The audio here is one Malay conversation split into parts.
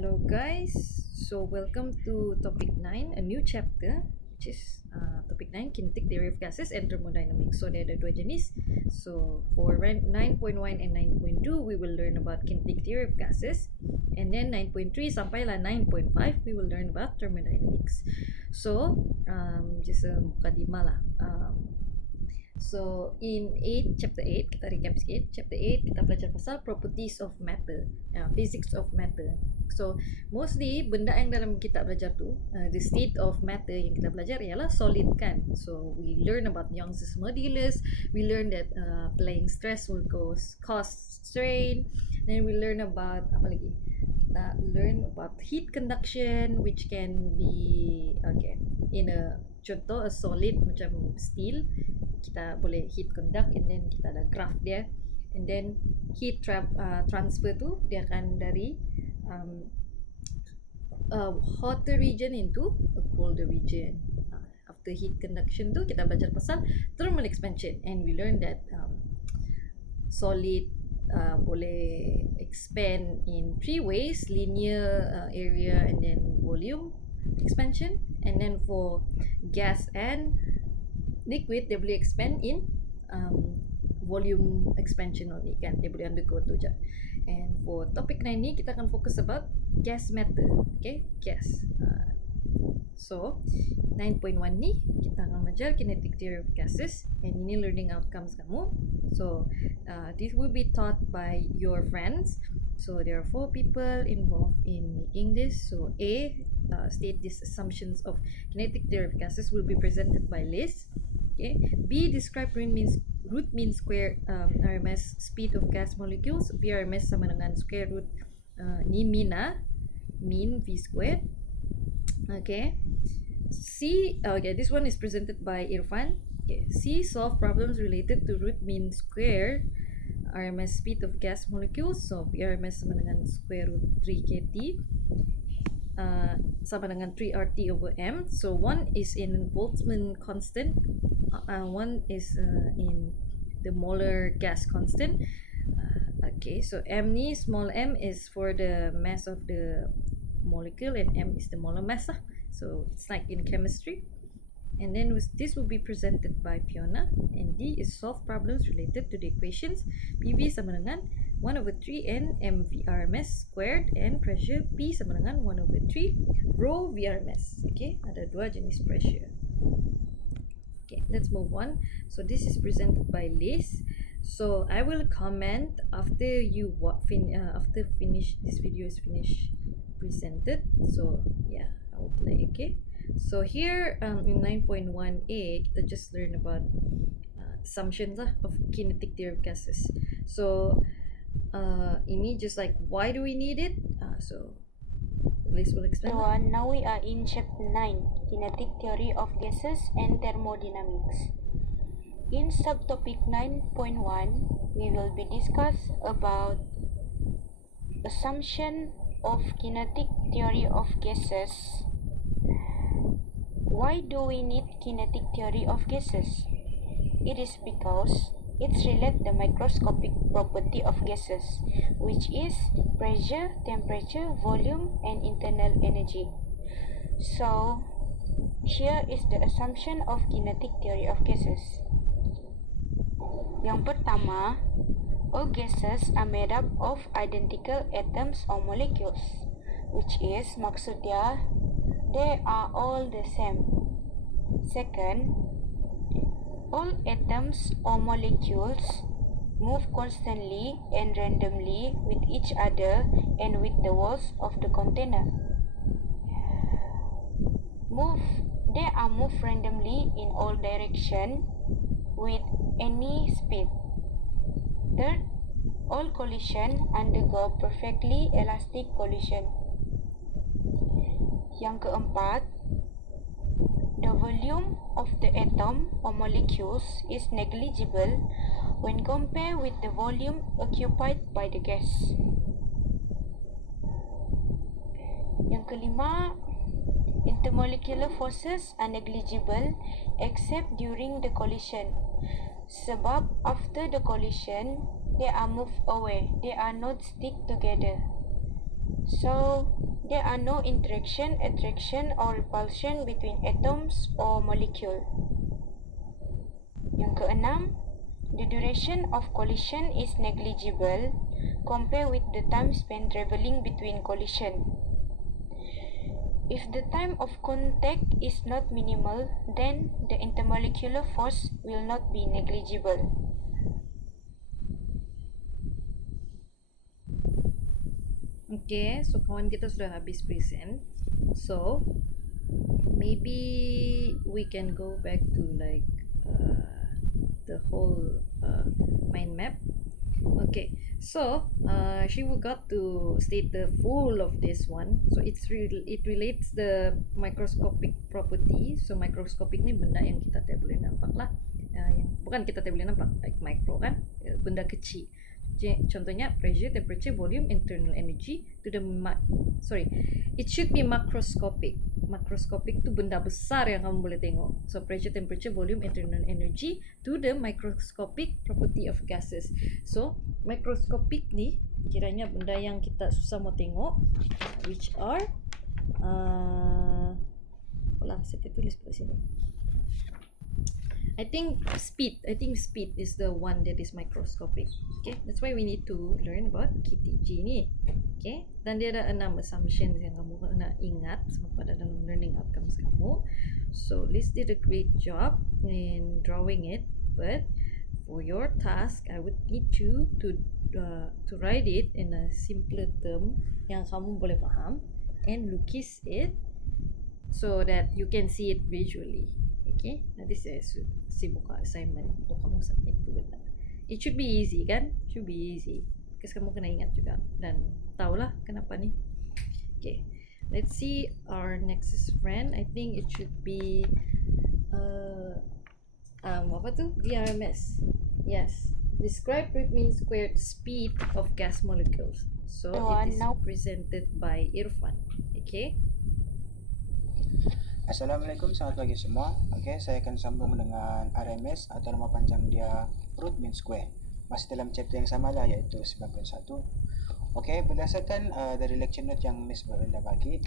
Hello guys, so welcome to topic 9, a new chapter, which is topic 9, kinetic theory of gases and thermodynamics. So there are dua jenis. So for 9.1 and 9.2 we will learn about kinetic theory of gases, and then 9.3 sampailah 9.5 we will learn about thermodynamics. So just a mukadimah lah. So in chapter 8, kita recap sikit. Chapter 8 kita belajar pasal properties of matter, physics of matter. So mostly benda yang dalam kita belajar tu, the state of matter yang kita belajar ialah solid kan. So we learn about Young's modulus, we learn that playing stress will cause strain, then we learn about apa lagi? Kita learn about heat conduction, which can be in a contoh a solid macam steel, kita boleh heat conduct, and then kita ada graph dia, and then heat transfer tu dia akan dari hotter region into a colder region. After heat conduction tu kita belajar pasal thermal expansion, and we learn that solid boleh expand in three ways: linear, area, and then volume expansion. And then for gas and liquid, dia boleh expand in volume expansion only kan, dia boleh undergo tu je. And for topic 9 ni kita akan fokus about gas matter, okay, gas. So 9.1 ni kita akan belajar kinetic theory of gases, and ini learning outcomes kamu. So this will be taught by your friends. So there are 4 people involved in making this. So A, state these assumptions of kinetic theory of gases will be presented by Liz. Okay. B, describe root mean square RMS speed of gas molecules. VRMS sama dengan square root ni mean V squared. Okay. C, this one is presented by Irfan. Okay. C, solve problems related to root mean square RMS speed of gas molecules. So VRMS sama dengan square root 3 kT sama dengan 3 RT over M. So one is in Boltzmann constant, one is in the molar gas constant. Okay, so M ni, small m is for the mass of the molecule, and M is the molar mass lah. So it's like in chemistry. And then this will be presented by Fiona. And D is solve problems related to the equations PV sama dengan 1 over 3 N mVRMS squared, and pressure P sama dengan 1 over 3 rho VRMS. Okay, ada 2 jenis pressure. Okay, let's move on. So this is presented by Liz. So I will comment after after this video is finished presented. So yeah, I will play. Okay. So here in 9.1a kita just learn about assumptions of kinetic theory of gases. So ini just like why do we need it? So Liz will explain. So now we are in chapter 9, kinetic theory of gases and thermodynamics. In subtopic 9.1, we will be discuss about assumption of kinetic theory of gases. Why do we need kinetic theory of gases? It is because it relates the microscopic property of gases, which is pressure, temperature, volume, and internal energy. So, here is the assumption of kinetic theory of gases. Yang pertama, all gases are made up of identical atoms or molecules, which is maksudnya they are all the same. Second, all atoms or molecules move constantly and randomly with each other and with the walls of the container. They are moved randomly in all directions with any speed. Third, all collision undergo perfectly elastic collision. Yang keempat, the volume of the atom or molecules is negligible when compared with the volume occupied by the gas. Yang kelima, intermolecular forces are negligible except during the collision. Sebab after the collision, they are moved away. They are not stick together. So, there are no interaction, attraction, or repulsion between atoms or molecule. Yang keenam, the duration of collision is negligible compared with the time spent traveling between collision. If the time of contact is not minimal, then the intermolecular force will not be negligible. Okay, so kawan kita sudah habis present. So maybe we can go back to like the whole mind map. Okay, so she forgot to state the full of this one. So it relates the microscopic property. So microscopic ni benda yang kita tak boleh nampak lah. Yang bukan kita tak boleh nampak, like micro kan, benda kecil. Contohnya pressure, temperature, volume, internal energy to the it should be macroscopic. Macroscopic tu benda besar yang kamu boleh tengok. So pressure, temperature, volume, internal energy to the microscopic property of gases. So microscopic ni kiranya benda yang kita susah mau tengok, which are saya tulis pada sini. I think speed is the one that is microscopic. Okay, that's why we need to learn about KTG ni. Okay, dan dia ada 6 assumptions yang kamu kena ingat pada dalam learning outcomes kamu. So Liz did a great job in drawing it, but for your task I would need you to write it in a simpler term yang kamu boleh faham and lukis it so that you can see it visually. Okay, nanti saya buka assignment untuk kamu submit tu benda. It should be easy kan? Should be easy. Because kamu kena ingat juga dan tahulah kenapa ni. Okay, let's see our next friend. I think it should be apa tu? DRMS. Yes. Describe root mean squared speed of gas molecules. So it is presented by Irfan. Okay. Assalamualaikum, selamat pagi semua. Okey, saya akan sambung dengan RMS atau nama panjang dia root mean square. Masih dalam chapter yang sama lah, iaitu 91. Okey, berdasarkan dari lecture note yang Miss Belinda bagi,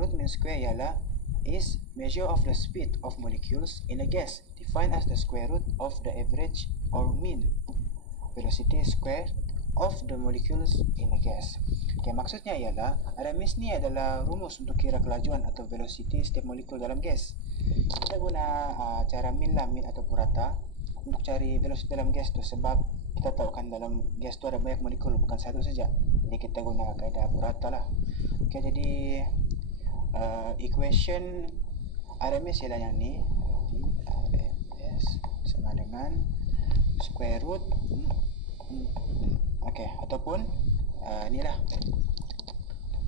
root mean square ialah is measure of the speed of molecules in a gas defined as the square root of the average or mean velocity square of the molecules in a gas. Okay, maksudnya ialah RMS ni adalah rumus untuk kira kelajuan atau velocity setiap molekul dalam gas. Kita guna cara mean atau purata untuk cari velocity dalam gas tu, sebab kita tahu kan dalam gas tu ada banyak molekul, bukan satu saja. Jadi kita guna kaedah purata lah. Okay, jadi equation RMS ialah yang ni. RMS sama dengan square root okey, ataupun inilah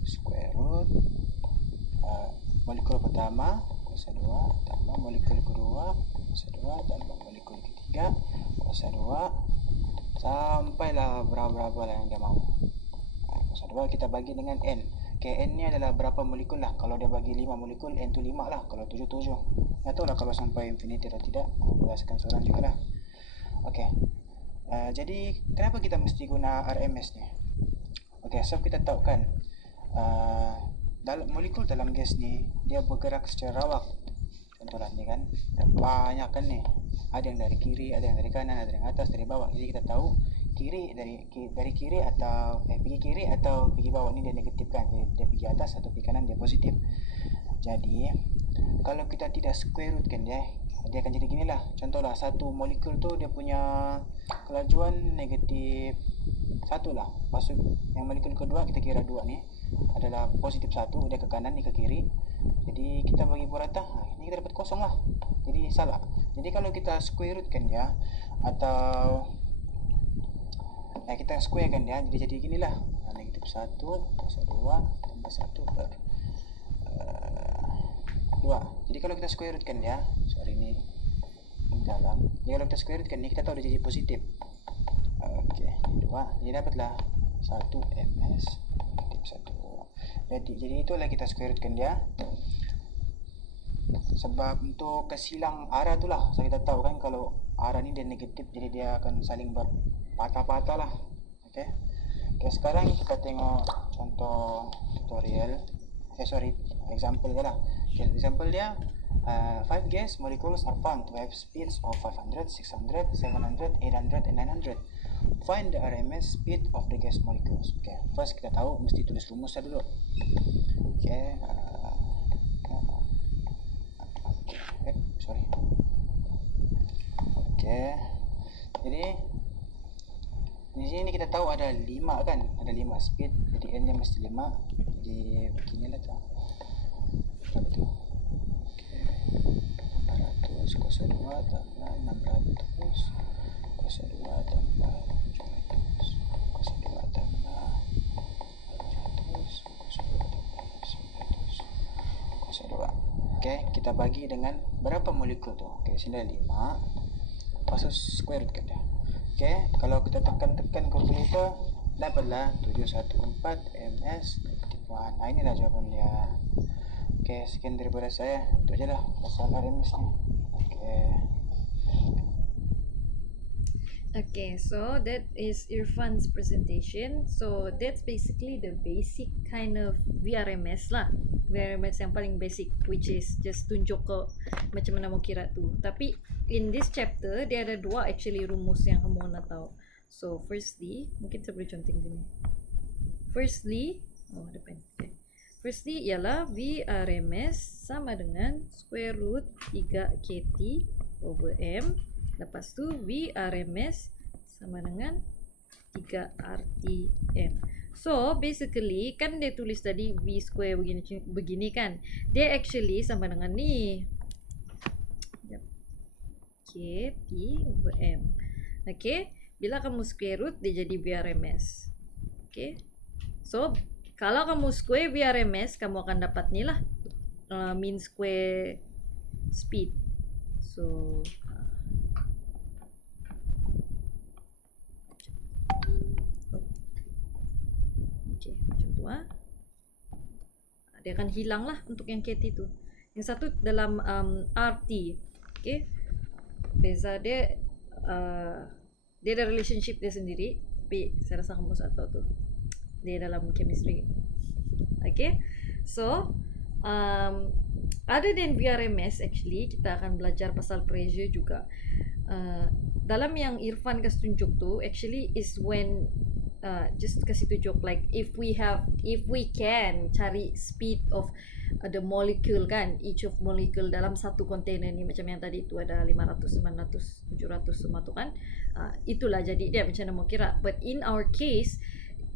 square root molekul pertama kuasa 2 tambah molekul kedua kuasa 2 tambah molekul ketiga kuasa 2 sampailah berapa lah yang dia mahu. Kuasa 2 kita bagi dengan n. Okay, n ni adalah berapa molekul lah. Kalau dia bagi 5 molekul, n tu 5 lah. Kalau 7, 7. Tak tahu lah kalau sampai infinity atau tidak. Berdasarkan soalan juga lah. Okay. Jadi kenapa kita mesti guna RMS ni? Okay, so kita tahu kan dalam molekul dalam gas ni dia bergerak secara rawak. Contohlah ni kan, banyak kan ni. Ada yang dari kiri, ada yang dari kanan, ada yang atas, dari bawah. Jadi kita tahu kiri dari kiri atau pergi kiri atau pergi bawah ni dia negatif kan. Jadi dia pergi atas atau pergi kanan dia positif. Jadi kalau kita tidak square root kan dia akan jadi gini lah. Contohlah satu molekul tu dia punya kelajuan negatif 1 lah. Lepas tu yang molekul kedua kita kira 2 ni adalah positif 1, dia ke kanan ni ke kiri. Jadi kita bagi purata, ini kita dapat kosong lah. Jadi salah. Jadi kalau kita square root kan dia atau kita square kan dia, jadi gini lah. Negatif 1 kuasa 2 tambah 1 per 2. Jadi kalau kita square root kan dia, sorry ni dalam. Jadi kalau kita square root kan ni, kita tahu dia jadi positif. Okey, 2. Jadi dapatlah 1 ms negatif 1. Jadi itulah kita square root kan dia. Sebab untuk kesilang arah tu lah. So kita tahu kan kalau arah ni dia negatif, jadi dia akan saling berpatah-patah lah. Okey. Okay, sekarang kita tengok contoh tutorial. Example dia lah. Okay, example dia 5 gas molecules are found to have speeds of 500, 600, 700, 800, and 900. Find the RMS speed of the gas molecules. Okay, first kita tahu mesti tulis rumusnya dulu. Okay, sorry. Okay, jadi di sini kita tahu ada 5 kan, ada 5 speed, jadi n nya mesti 5. Jadi beginilah tu. Berapa tu? Okay, 400 kuasa 2 tambah 600 kuasa 2 tambah 700 kuasa 2 tambah 800 kuasa 2 tambah 900 kuasa 2. Okay, kita bagi dengan berapa molekul tu? Okay, sini ada 5. Lepas tu square root kan dia. Okay, kalau kita tekan kalkulator, dapatlah 714 ms. Nah, inilah jawapan dia. Okay, sekian daripada saya. Itu aja lah pasal RMS ni. Okay, so that is Irfan's presentation. So that's basically the basic kind of VRMS lah. VRMS yang paling basic, which is just tunjuk ke macam mana mau kira tu. Tapi in this chapter, dia ada 2 actually rumus yang kamu nak tahu. So firstly, mungkin saya boleh conting sini. Firstly, depan. Okay. Firstly ialah VRMS sama dengan square root 3KT over M. Lepas tu VRMS sama dengan 3RTM. So basically kan dia tulis tadi V square begini kan. Dia actually sama dengan ni. KT over M. Okay. Bila kamu square root dia jadi VRMS. Okay. So kalau kamu square VRMS kamu akan dapat ni lah. Mean square speed. So macam tu dia akan hilang lah untuk yang KT tu. Yang satu dalam RT. Okay, beza dia dia ada relationship dia sendiri, tapi saya rasa kamu tak tahu tu, dia dalam chemistry. Okay, so other than VRMS actually kita akan belajar pasal pressure juga. Dalam yang Irfan kasih tunjuk tu actually is when just kasih tunjuk like if we can cari speed of the molecule kan, each of molecule dalam satu container ni, macam yang tadi tu ada 500, 900, 700 semua tu kan, itulah jadi dia macam mana mau kira. But in our case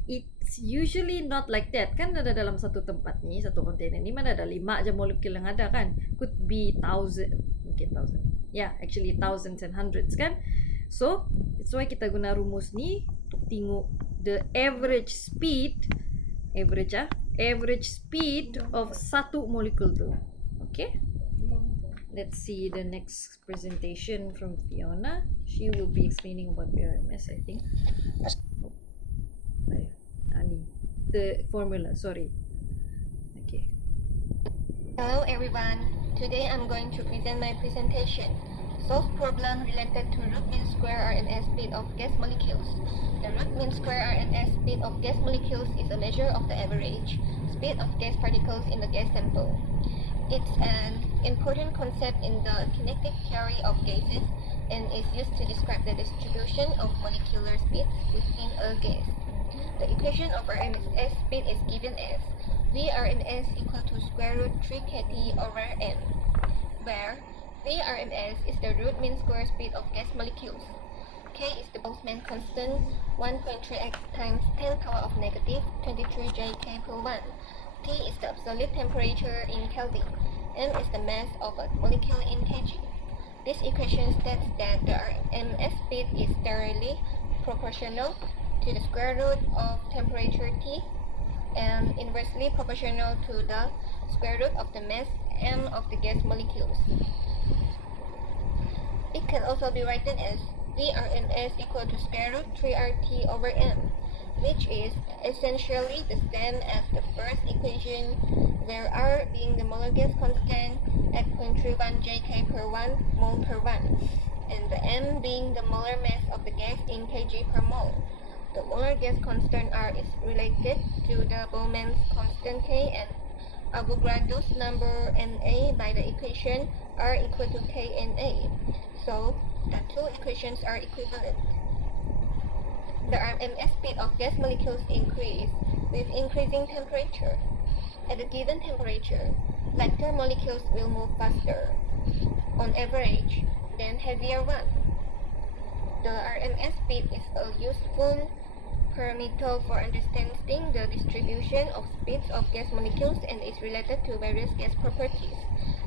it's usually not like that kan. Ada dalam satu tempat ni, satu container ni mana ada 5 aja molekul yang ada kan, could be 1000, mungkin 1000, yeah, actually thousands and hundreds kan. So that's why kita guna rumus ni untuk tengok the average speed of satu molekul tu. Okay, let's see the next presentation from Fiona. She will be explaining about VRMS, I think. The formula, sorry. Okay. Hello everyone. Today I'm going to present my presentation. Solve problem related to root mean square RMS speed of gas molecules. The root mean square RMS speed of gas molecules is a measure of the average speed of gas particles in the gas sample. It's an important concept in the kinetic theory of gases and is used to describe the distribution of molecular speeds within a gas. The equation of RMS speed is given as VRMS equal to square root 3kT over m, where VRMS is the root mean square speed of gas molecules. K is the Boltzmann constant, 1.3x times 10 power of negative 23 J/K per 1. T is the absolute temperature in Kelvin. M is the mass of a molecule in kg. This equation states that the RMS speed is directly proportional to the square root of temperature T and inversely proportional to the square root of the mass m of the gas molecules. It can also be written as VRMS equal to square root 3RT over m, which is essentially the same as the first equation, where R being the molar gas constant at 0.31 J/K per 1 mole per 1, and the m being the molar mass of the gas in kg per mole. The molar gas constant R is related to the Bowman's constant K and Avogadro's number Na by the equation R equal to KNA. So the two equations are equivalent. The RMS speed of gas molecules increase with increasing temperature. At a given temperature, lighter molecules will move faster, on average, than heavier ones. The RMS speed is a useful parameter for understanding the distribution of speeds of gas molecules and is related to various gas properties,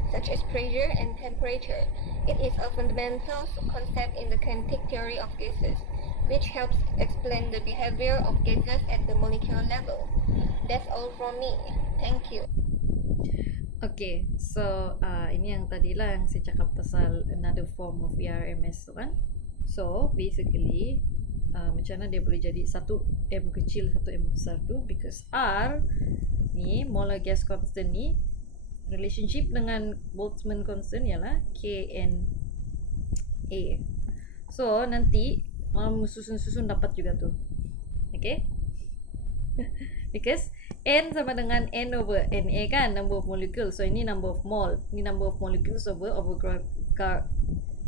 such as pressure and temperature. It is a fundamental concept in the kinetic theory of gases, which helps explain the behavior of gases at the molecular level. That's all from me. Thank you. Okay, so ini yang tadilah yang saya cakap pasal another form of VRMS tu kan. So basically macam mana dia boleh jadi satu M kecil satu M besar tu, because R ni molar gas constant ni relationship dengan Boltzmann constant ialah KNA. So nanti mau susun-susun dapat juga tu. Okay? Because N sama dengan N over Na kan, number of molecules. So ini number of mole, ini number of molecules over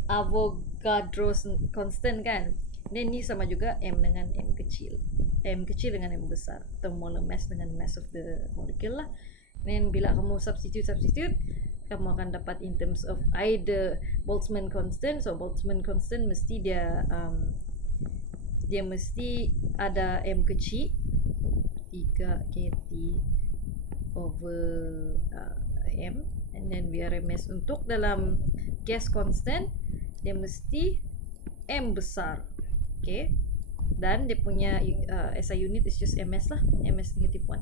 Avogadro's constant kan. Dan ni sama juga M dengan M kecil. M kecil dengan M besar, atau molar mass dengan mass of the molecule lah. Dan bila kamu substitute, kamu akan dapat in terms of either Boltzmann constant. So Boltzmann constant mesti dia mesti ada M kecil 3 KT over M, and then VRMS untuk dalam gas constant dia mesti M besar. Okay, dan dia punya SI unit is just MS lah, MS negative 1.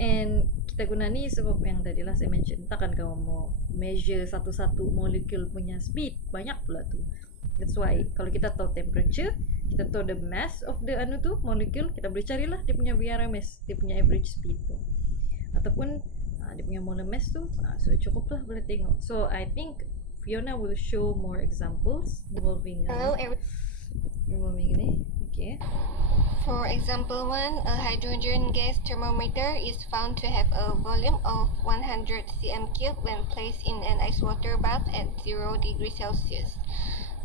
And kita guna ni sebab yang tadi lah saya mention, takkan kamu mau measure satu-satu molekul punya speed, banyak pula tu. That's why kalau kita tahu temperature, kita tahu the mass of the anu tu molekul, kita boleh carilah dia punya VRMS, dia punya average speed tu, ataupun dia punya molar mass tu. So cukup lah boleh tengok. So I think Fiona will show more examples involving ini. Okay. For example 1, a hydrogen gas thermometer is found to have a volume of 100 cm3 when placed in an ice water bath at 0 degrees Celsius.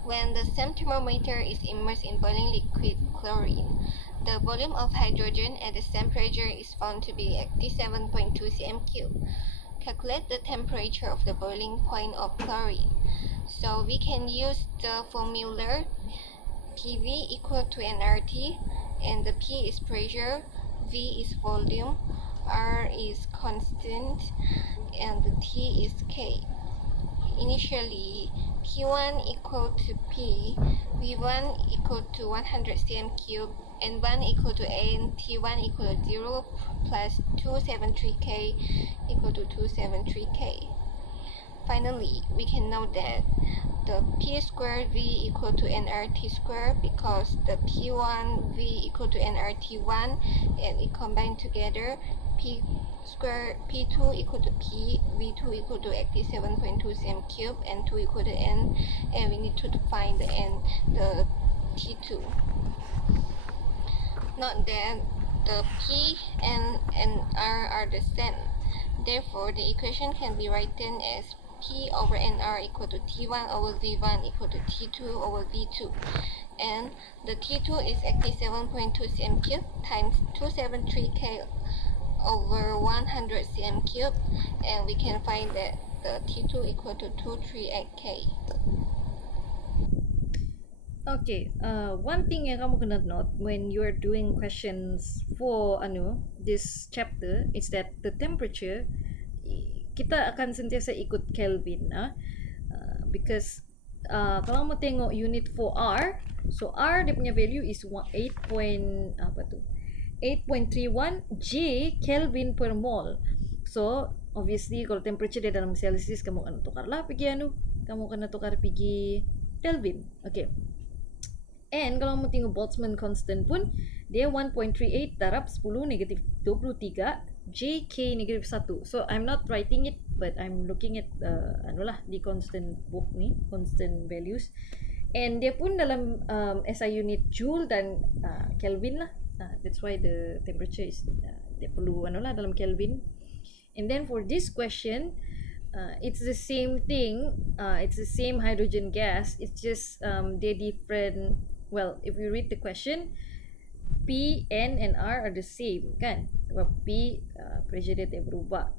When the same thermometer is immersed in boiling liquid chlorine, the volume of hydrogen at the same pressure is found to be 87.2 cm3. Calculate the temperature of the boiling point of chlorine. So we can use the formula PV equal to nRT, and the P is pressure, V is volume, R is constant, and the T is K. Initially, P1 equal to P, V1 equal to 100 cm3, N1 equal to N, T1 equal to 0 plus 273K equal to 273K. Finally, we can note that the P squared V equal to nRT squared because the P1 V equal to nRT1 and it combined together. P squared P2 equal to P, V2 equal to 87.2 cm3 and 2 equal to N, and we need to find the N, the T2. Note that the P and R are the same. Therefore, the equation can be written as P over NR equal to T1 over V1 equal to T2 over V2. And the T2 is 87.2 cm3 times 273K over 100 cm3, and we can find that the T2 equal to 238K. Okay, one thing yang kamu kena note when you are doing questions for this chapter is that the temperature kita akan sentiasa ikut Kelvin because kalau kamu tengok unit for R, so R dia punya value is 8.31 J Kelvin per mole. So obviously kalau temperature dia dalam Celsius, kamu akan tukarlah pergi kamu akan tukar pergi Kelvin. Okay. And kalau kamu tengok Boltzmann constant pun dia 1.38 darab 10 negatif 23 JK negatif 1. So I'm not writing it, but I'm looking at the constant book ni, constant values. And dia pun dalam SI unit Joule dan Kelvin lah. That's why the temperature is dia perlu dalam Kelvin. And then for this question, it's the same thing. It's the same hydrogen gas. It's just they're different. Well, if you read the question, P, N and R are the same kan? Sebab P pressure dia tak berubah.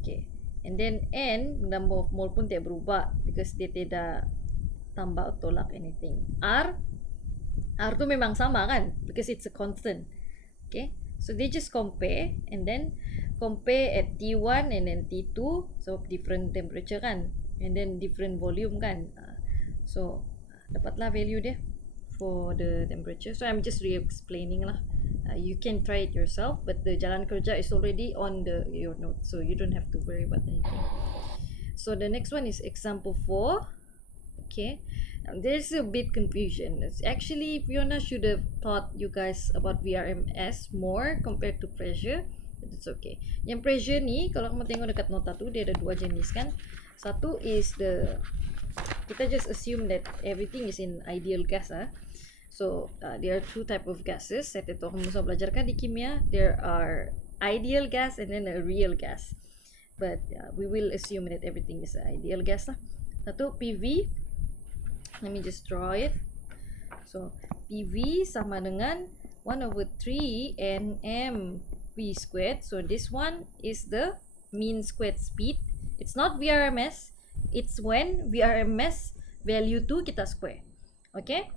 Okay. And then N number of mole pun tak berubah because dia tidak tambah atau tolak anything. R tu memang sama kan because it's a constant. Okay, so they just compare and then compare at T1 and then T2, so different temperature kan and then different volume kan. So dapatlah value dia for the temperature. So I'm just re-explaining lah. You can try it yourself, but the jalan kerja is already on your note, so you don't have to worry about anything. So the next one is example 4. Okay, now there's a bit confusion. It's actually Fiona should have taught you guys about VRMS more compared to pressure, but it's okay. Yang pressure ni, kalau kamu tengok dekat nota tu, dia ada dua jenis kan. Satu is kita just assume that everything is in ideal gas So there are two type of gases. Saya tahu kamu sudah belajar kan di kimia. There are ideal gas and then a real gas. But we will assume that everything is ideal gas lah. Satu PV. Let me just draw it. So PV sama dengan 1/3 nmv squared. So this one is the mean squared speed. It's not VRMS. It's when VRMS value tu kita square. Okay,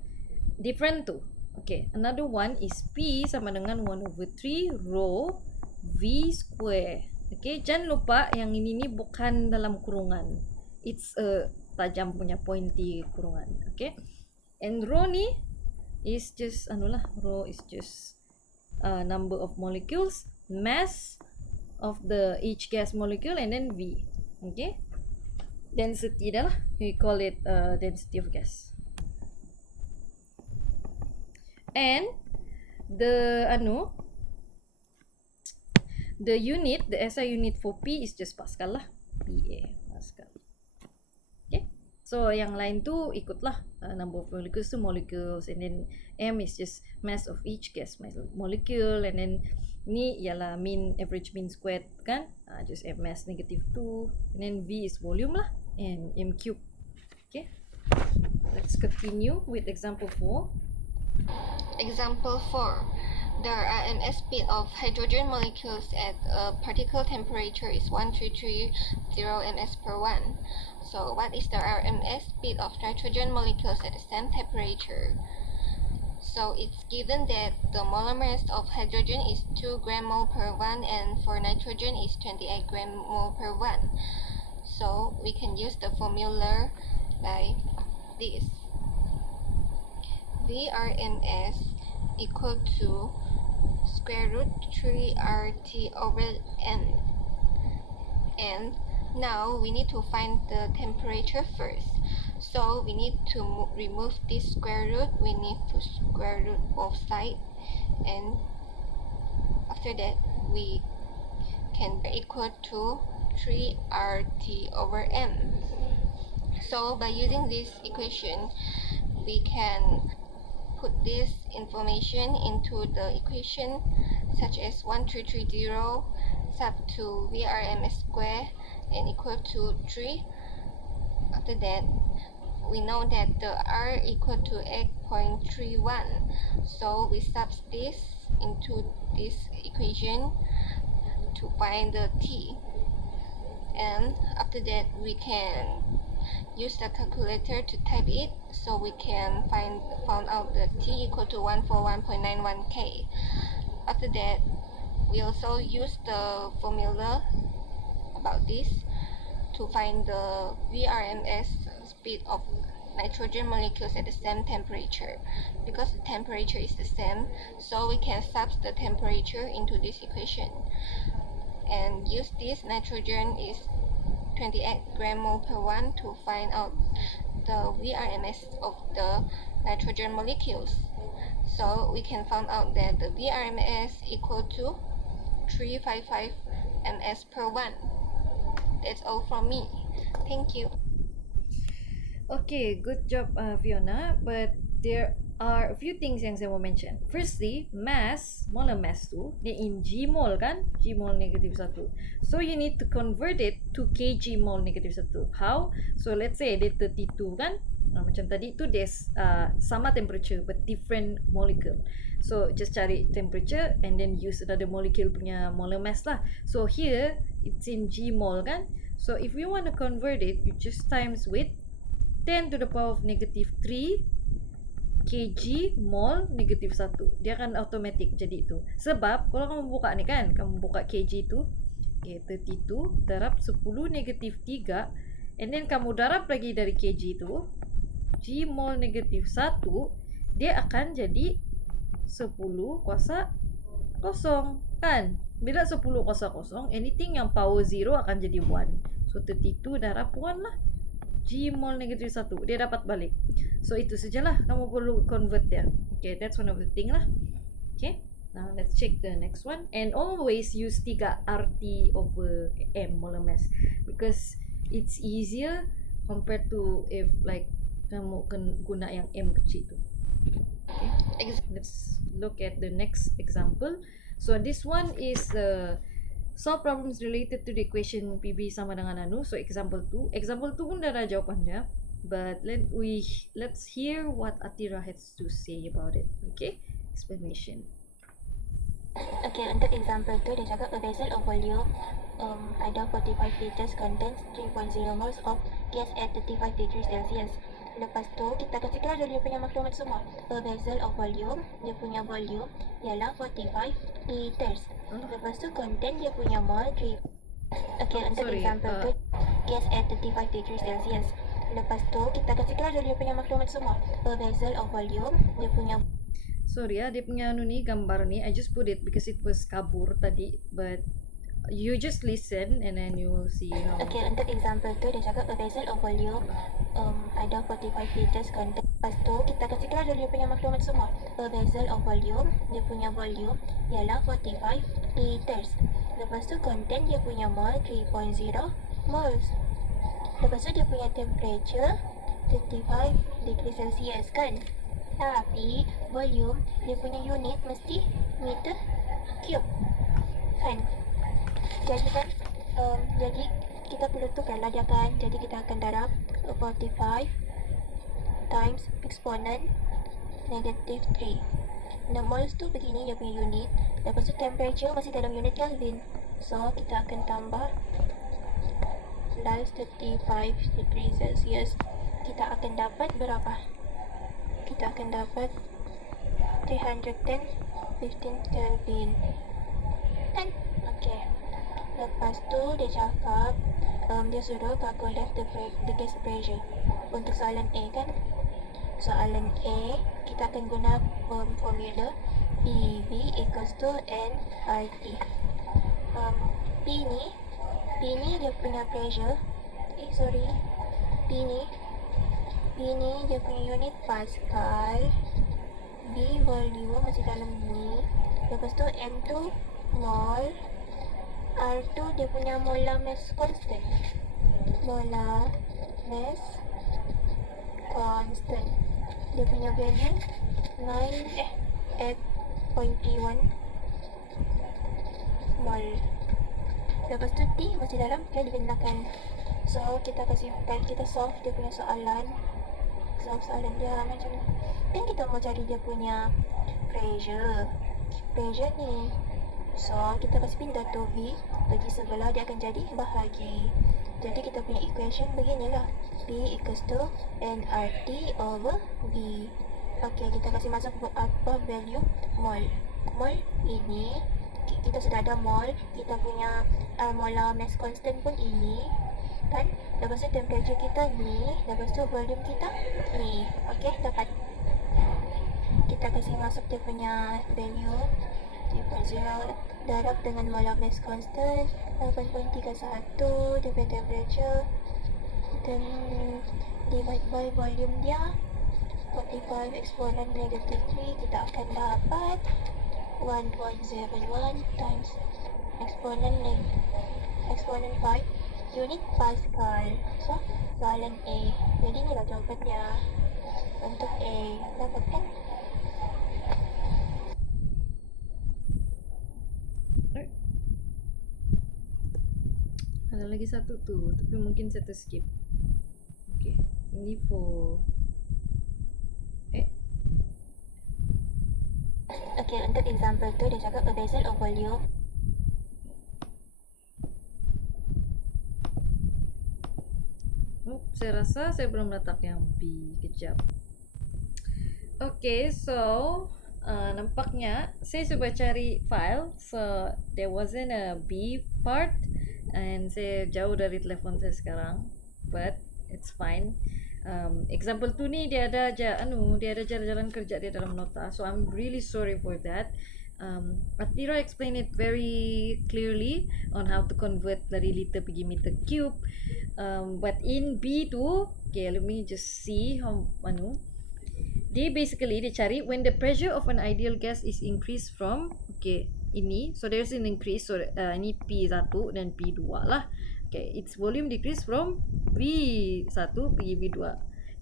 different tu. Okay, another one is P sama dengan 1/3 rho V square. Okay, jangan lupa yang ini ni bukan dalam kurungan. It's a tajam punya pointy kurungan. Okay, and rho ni is just rho is just number of molecules, mass of the each gas molecule, and then V. Okay, density dah lah, we call it density of gas. And the unit, the SI unit for P is just Pascal lah, PA Pascal. Okay, so yang lain tu ikutlah number of molecules to molecules, and then M is just mass of each gas molecule, and then ni ialah mean average mean squared kan, just M mass -2, and then V is volume lah, and M cube. Okay, let's continue with example 4. Example 4. The RMS speed of hydrogen molecules at a particle temperature is 1330 ms per 1. So what is the RMS speed of nitrogen molecules at the same temperature? So it's given that the molar mass of hydrogen is 2 gram mole per 1 and for nitrogen is 28 gram mole per 1. So we can use the formula like this. VRMS equal to square root 3 RT over N. And now we need to find the temperature first. So we need to remove this square root. We need to square root both sides, and after that we can equal to 3 RT over M. So by using this equation, we can put this information into the equation, such as 1330 sub to VRMS square and equal to 3. After that, we know that the R equal to 8.31. So we sub this into this equation to find the T. And after that, we can use the calculator to type it, so we can found out the T equal to 141.91 K. After that, we also use the formula about this to find the VRMS speed of nitrogen molecules at the same temperature. Because the temperature is the same, so we can sub the temperature into this equation and use this. Nitrogen is 28 gram mole per 1 to find out the VRMS of the nitrogen molecules. So we can find out that the VRMS equal to 355 ms per 1. That's all from me. Thank you. Okay, good job, Fiona. But there are a few things yang saya mau mention. Firstly, mass, molar mass tu, dia in G mol kan? G mol negatif 1. So you need to convert it to kg mol negatif 1. How? So let's say dia 32 kan? Macam tadi tu dia sama temperature but different molecule. So just cari temperature and then use another molecule punya molar mass lah. So here it's in G mol kan? So if you want to convert it, you just times with 10 to the power of negative 3 kg mol negatif 1. Dia akan automatic jadi itu. Sebab kalau kamu buka ni kan, kamu buka kg tu, okay, 32 darab 10 negatif 3 and then kamu darab lagi dari kg tu, g mol negatif 1, dia akan jadi 10 kuasa kosong kan? Bila 10 kuasa kosong, anything yang power 0 akan jadi 1. So 32 darab 1 lah. G mol negatif 1. Dia dapat balik. So itu sajalah kamu perlu convert dia. Okay, that's one of the thing lah. Okay, now let's check the next one. And always use 3 RT over M molar mass because it's easier compared to if like kamu guna yang M kecil tu. Okay, let's look at the next example. So this one is solve problems related to the equation PV sama dengan anu. So example 2 pun dah ada jawapannya, but let's hear what Atira has to say about it. Okay, explanation. Okay, untuk example tu dia cakap a vessel of volume ada 45 liters contains 3.0 moles of gas at 35 degrees Celsius. Lepas tu kita kasih keluar dia punya maklumat semua. A vessel of volume, dia punya volume ialah 45 liters. Lepas tu content dia punya mole 3. Okay, untuk example tu gas at 35 degrees Celsius. Lepas tu kita kasih keluar dia punya maklumat semua. A vessel of volume, dia punya Sorry dia punya anu ni, gambar ni I just put it because it was kabur tadi, but you just listen and then you will see how. Okay, untuk example tu dia cakap a vessel of volume ada 45 liters content. Lepas tu kita kasih keluar dia punya maklumat semua. A vessel of volume, dia punya volume ialah 45 liters. Lepas tu content dia punya mole 3.0 moles. Lepas tu dia punya temperature 35 degree Celsius kan. Tapi volume dia punya unit mesti meter cube kan. Jadi kan jadi kita perlu tukarlah dia kan. Jadi kita akan darab 45 times exponent negative 3. Nah, moles tu begini dia punya unit. Lepas tu temperature masih dalam unit Kelvin. So kita akan tambah plus 35 degree Celsius. Kita akan dapat berapa? Kita akan dapat 310 15 Kelvin kan? Okay, lepas tu dia cakap dia suruh calculate the gas pressure untuk soalan A kan. Soalan A kita akan guna formula PV equals to nRT. P ni dia punya pressure. P ni dia punya unit Pascal. B volume masih dalam ni. Lepas tu M2 mol. R2 dia punya molar mass constant. Molar mass constant. Dia punya value 8.31 mol. Lepas tu T masih dalam Kelvin lah kan. So kita solve dia punya soalan. Soalan dia macam ni. Dan kita mau cari dia punya pressure ni. So kita kasih pindah tu V bagi sebelah, dia akan jadi bahagi. Jadi kita punya equation beginilah. P equals to nRT over V. Okay, kita kasih masuk apa value mol. Mol ini kita sudah ada mol. Kita punya molar mass constant pun ini kan. Lepas tu temperature kita ni. Lepas tu volume kita ni. Okay, dapat. Kita kasih masuk dia punya value 3.0 darab dengan molar mass constant 8.31 dia punya temperature, dan divide by volume dia 45 exponent negative 3. Kita akan dapat 1.71 times exponent 5 Unit Pascal. So, soalan A. Jadi inilah jawabannya. Untuk A, dapat kan? Right. Ada lagi satu tu, tapi mungkin saya terskip. Okay, ini for Okay, untuk example tu dia cakap a vessel of volume saya rasa saya belum letak yang B. Kejap. Okay, so nampaknya saya cuba cari file. So there wasn't a B part, and saya jauh dari telefon saya sekarang, but it's fine. Example tu ni dia ada jalan kerja dia dalam nota, so I'm really sorry for that. Atira explained it very clearly on how to convert dari liter pergi meter cube. But in B tu, okay, let me just see how dia cari when the pressure of an ideal gas is increased from, okay, ini, so there's an increase, so ini P1 dan P2 lah. Okay, its volume decrease from V1 pergi V2.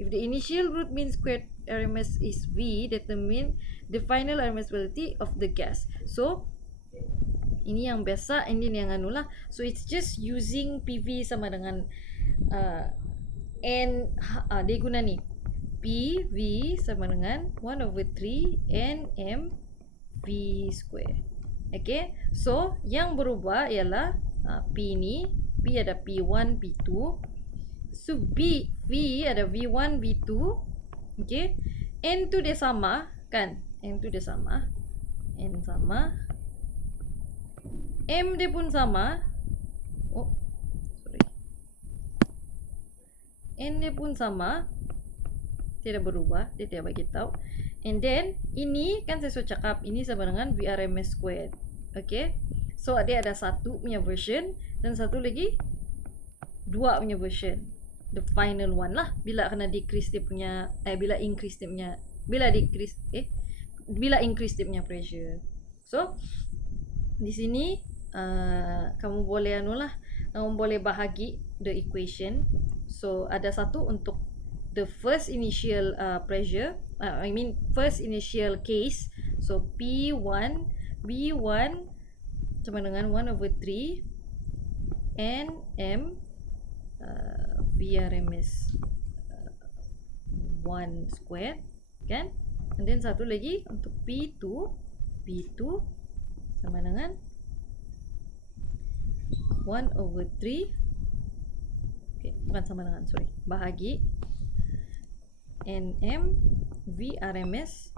If the initial root mean squared RMS is V, determine the final RMS velocity of the gas. So ini yang biasa, and ini yang lah. So it's just using PV sama dengan dia guna ni PV sama dengan 1/3 NM V square. Okay, so yang berubah ialah P ni, P ada P1, P2. So V ada V1, V2. Okay, N tu dia sama kan, N tu dia sama, N sama, M dia pun sama. N dia pun sama, tidak berubah, dia tidak bagi tahu. And then ini kan saya sudah cakap, ini sama dengan VRMS squared. Okay, so dia ada satu punya version dan satu lagi dua punya version. The final one lah, bila kena decrease dia punya, bila increase dia punya, bila increase dia punya pressure. So di sini kamu boleh kamu boleh bahagi the equation. So ada satu untuk the first initial pressure, first initial case. So P1 V1 sama dengan 1/3 NM VRMS 1 squared kan, and then satu lagi untuk P2 sama dengan 1/3, okay, bukan sama dengan, sorry, bahagi NM VRMS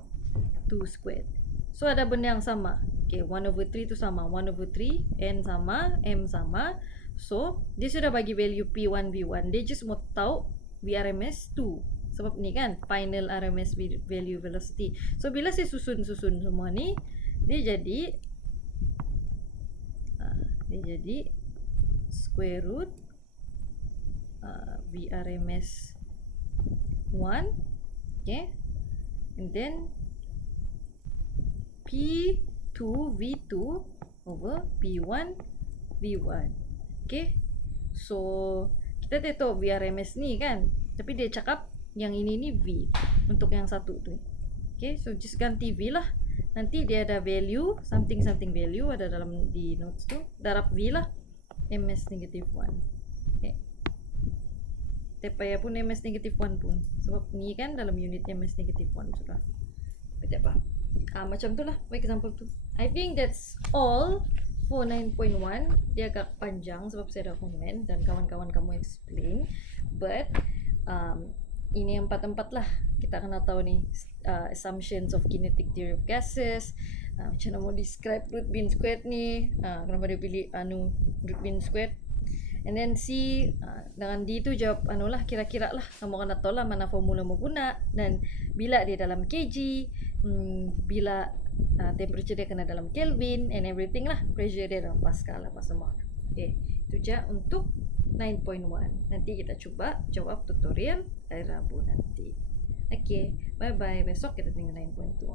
2 squared. So ada benda yang sama. Okay, 1/3 tu sama, 1/3 N sama, M sama. So dia sudah bagi value P1 V1, dia just mau tahu VRMS 2. Sebab ni kan final RMS value velocity. So bila saya susun semua ni, dia jadi square root VRMS 1, okay, and then P2 V2 over P1 V1. Okay, so kita tak tahu VRMS ni kan, tapi dia cakap yang ini ni V untuk yang satu tu. Okay, so just ganti V lah. Nanti dia ada value something value ada dalam di notes tu, darab V lah, MS negative 1. Okay, tak payah pun MS negative 1 pun, sebab ni kan dalam unit MS negative 1 sudah. Betul apa? Macam tu lah for example tu. I think that's all for 9.1. Dia agak panjang sebab saya dah komen dan kawan-kawan kamu explain, but ini empat lah kita kena tahu ni, assumptions of kinetic theory of gases, macam mana mau describe root mean squared ni, kenapa dia pilih root mean squared, and then C dengan D tu jawab lah, kira-kira lah kamu kena tahu lah mana formula mau guna, dan bila dia dalam kg, bila temperature dia kena dalam Kelvin and everything lah, pressure dia dalam Pascal apa semua. Okay, itu je untuk 9.1. Nanti kita cuba jawab tutorial hari Rabu nanti. Okay, bye bye. Besok kita tinggal 9.2.